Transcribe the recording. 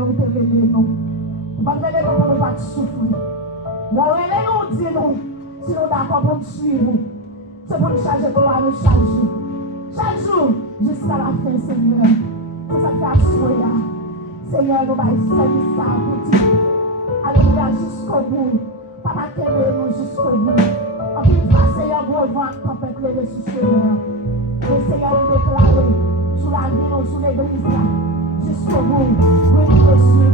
Seigneur, nous te révélons. Nous pas te révéler pour nous pas souffrir. Nous révélons, dis-nous, si nous sommes d'accord pour nous suivre. C'est pour nous charger pour nous chaque jour. Chaque jour, jusqu'à la fin, Seigneur. C'est ça qui fait assurer. Seigneur, nous allons servir ça pour dire. Alléluia, jusqu'au bout. Papa, qu'aimez-nous jusqu'au bout. En plus, Seigneur, gros vent, tempête levé sur ce Seigneur. Le Seigneur nous déclare sous la vie, sous l'église, jusqu'au bout. Oui, Jésus.